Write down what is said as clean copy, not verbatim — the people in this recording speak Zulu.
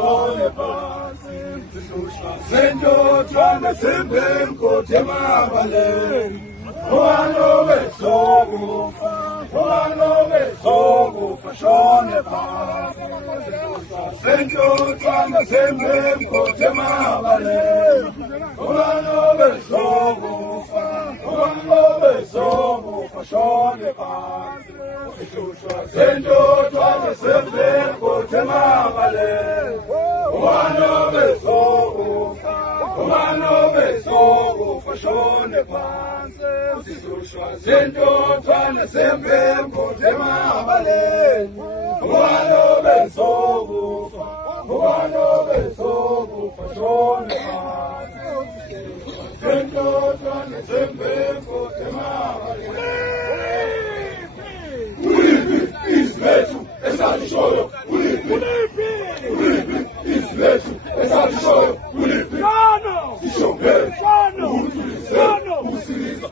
shone phansi sendothwana sembemkhothi emabaleni oanobesokufa shone phansi sendothwana sembemkhothi emabaleni oanobesokufa shone phansi sendothwana sembemkhothi emabaleni oanobesokufa shone phansi sendothwana sembemkhothi emabaleni oanobesokufa shone phansi sendothwana sembemkhothi emabaleni Lethu esalishoyo uliphi lethu esalishoyo uliphi sisho ngeke usiza